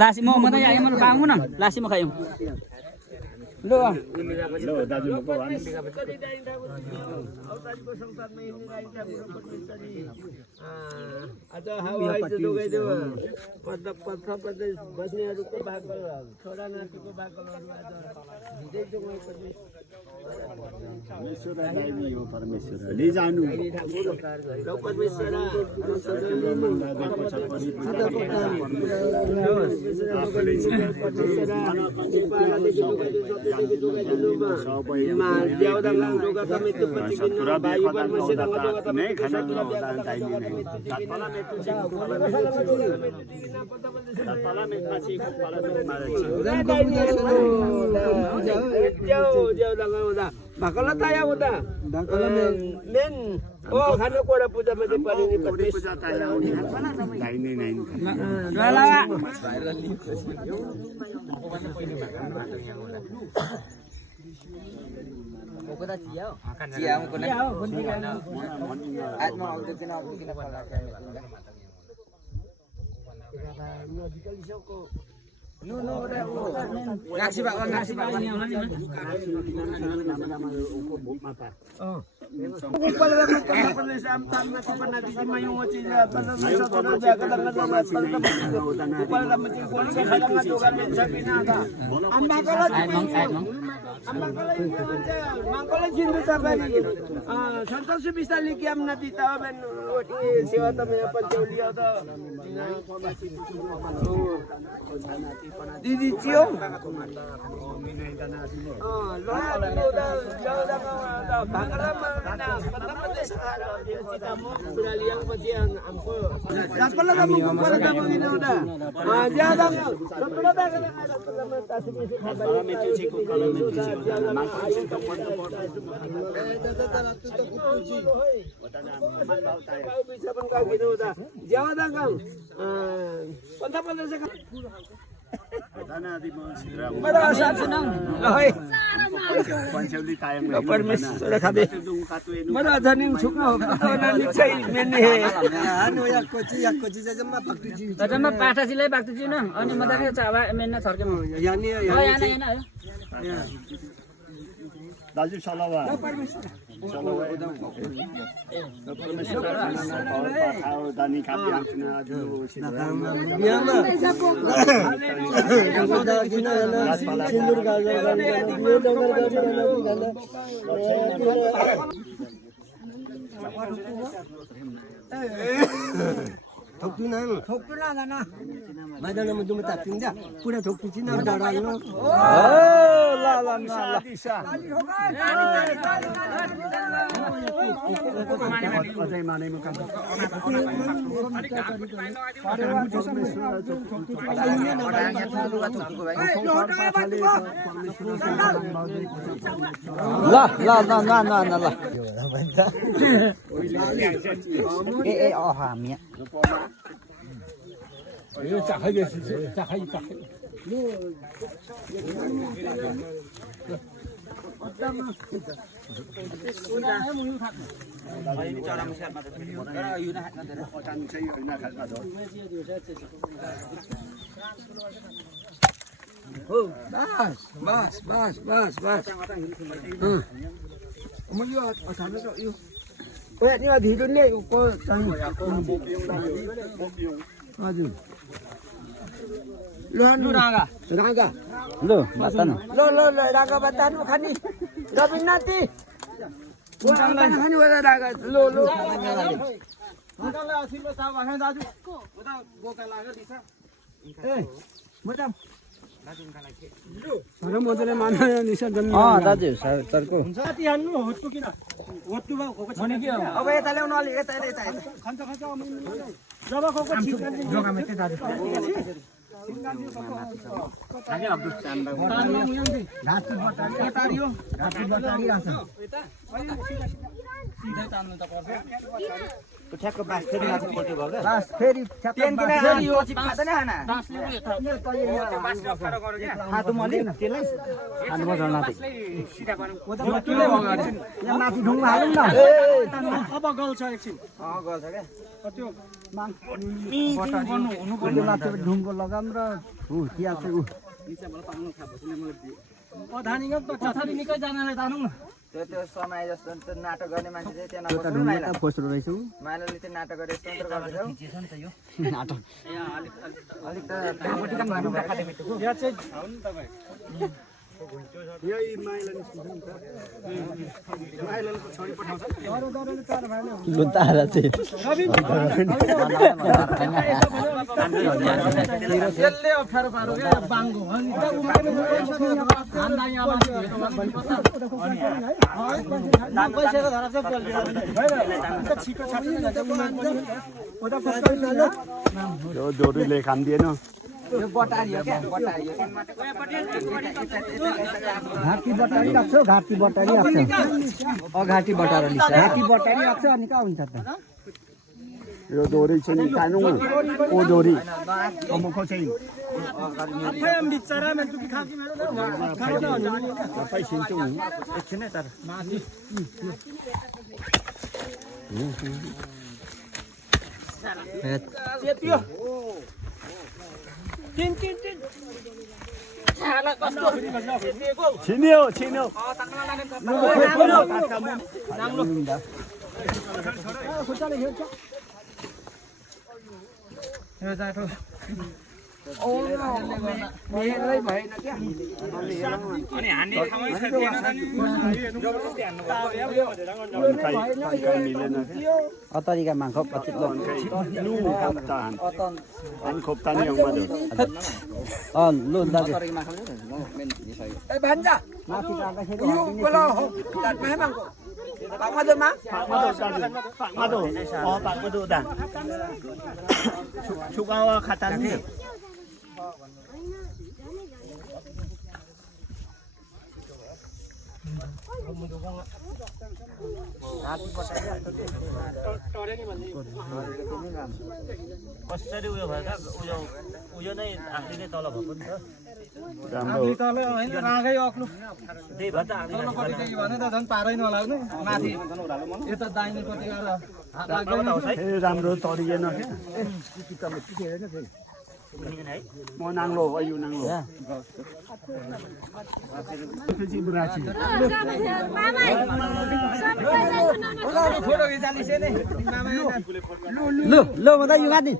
लासी म त यहाँ म खाऊ न लासी म खायौँ लो दाजु म आज हावाइज दोगैदो बस्नेहरूको भागल छोरा नातिको भागलहरू आज भिजै जोगेपछि परमेश्वर दाइमी हो परमेश्वर लिजानु परमेश्वर भाकला ताया होता भाकला मेन ओ खानु कोडा पूजा मध्ये परिने पूजा ताया दाइने नै Aku dah ciao. Ciao aku nak. At mo auto kena pala. No, ngaksi Pak, ngaksi Pak. Oh. Pala naman pala sa amtan na pala di mayong otila pala sa todo dia kadang-kadang pala naman si kulit sa kadang dugan men sa pinaka. Mangkola jindu sa bali. Santos bisa likiam na dita men sewa ta me panjaulia ta. Didi cio. दाजु सलावा सलावा परमेश्वर खाओ दानी खापी आउँछिना आजु सिन्दुर गाजर Thokuna na. Madana mo dumata pinda. Pura thokti na daralo. Bas. Umayo at sana so iyo. Oya ni dito ni ko sang Aju. Lu raga. Lo, batan. Lo raga batan mo khani. Gabin nati. Khani wala raga. Lo. Magala silo sa wa hen daju. Uda boka laga disa. Madam. Sara modele mana nisan jami. दाजु सरको साथी हान्नु होट्टु किन होट्टु बा Coca छ के अब यता ल्याउनु अलि यता खान्छ जब कोको छिटन जोगा मेते दाजु आगे अब्दुल चान्दा राति बतारियो आछ सिधै तान्नु त पर्छ ठ्याक्क बास फेरि माथि पल्टी भयो के बास फेरि पेन किन फेरि यो चिप्कादैन हैन बास लिनु यता बास अप्ठ्यारो गर्यो के हात मलि त्यसलाई हात बजाउन नाति सिधा गर्नु यो किले भगाछ यहाँ माथि ढुङ्गा हालौँ न अब गल्छ एकछिन गल्छ के त्यो माथि ढुङ्गो लगाम र चिया चाहिँ त्यो समय जस्तो नाटक गर्ने मान्छे चाहिँ त्यहाँ नबस्नु माइला खोस्रो रहेछु माइलाले चाहिँ नाटक गरेर यस्तो गर्दैछौ नाटक अलिक त टामोटी काम गर्नु यहाँ चाहिँ यही माइला निस्किन्छ नि त माइलाले त छोडी पठाउँछ लुतारा चाहिँ यसले अप्ठ्यारो पारो क्या बाङ्गो यो दोरीले काम दिएन यो बटारी हो क्या बटारी घाँटी बटारी राख्छ घाँटी बटारी राख्छ घाँटी बटारी घाँटी बटारी राख्छ अनि कहाँ हुन्छ त यो दोरी चाहिँ कानुङ ओ दोरी मुखो चाहिँ एकछिनै तर छिन्यो छिन्यो अतरिका मांग खोप्तानी लो दाजु Chukawa katani. कसरी उयो भएका उयो नै आफैले तल भएको नि त आफै तल हैन रागै अक्लु त्यही भएर त तलपट्टि भने त झन् पारै नलाग्ने माथि यता दाहिनेपट्टि गएर हात लाग्दैन राम्रो तरिएन म नाङ्लो अयु नाङ्लो फोटो खिचालिसे नै लो लो म त यो गाडी